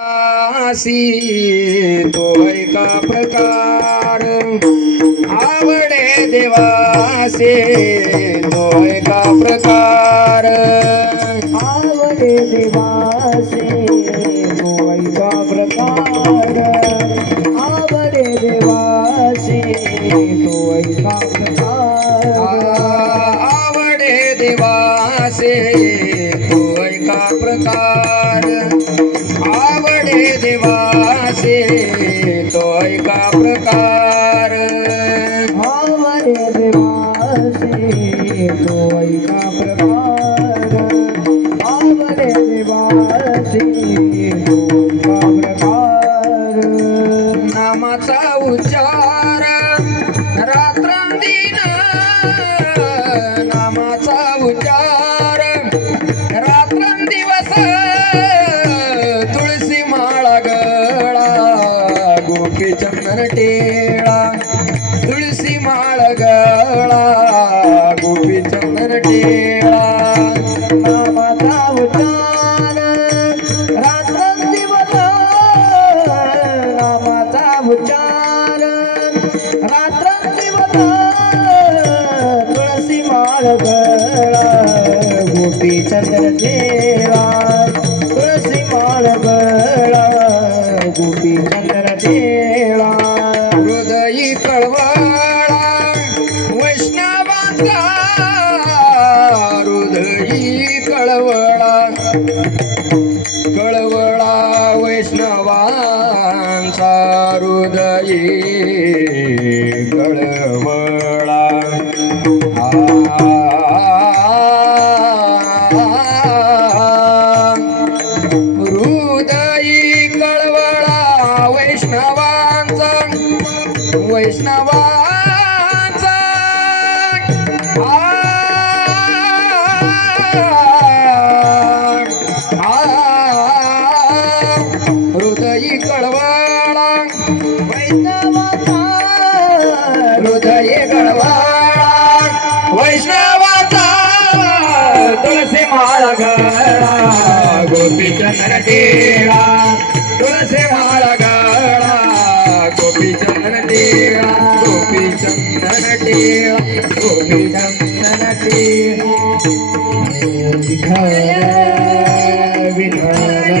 आसी तो एका प्रकार? आवडे देवासे तो एका प्रकार? आवडे देवासे तो मोईका प्रकार? आवडे देवासे तो तोईका प्रकार? ચમત્કાર ભાવરે વાસે કોઈ કા પ્રકાર ભાવરે વાસે टेळा तुळसी माळ गळा गोपीचंदन टेळा नामाचा उच्चार रात्रांची बला नामाचा उच्चार रात्रांची बला तुळसी माळ गळा गोपीचंदन टेळा तुळसी माळ गळा गोपीचंदन टेळा हृदयी कळवळा कळवळा वैष्णवांचा हृदयी कळवळा गोपी चंदन तेरा तुलसी माला गड़ा गोपी चंदन तेरा गोपी चंदन तेरा। गोपी चंदन तेरा विधान विधान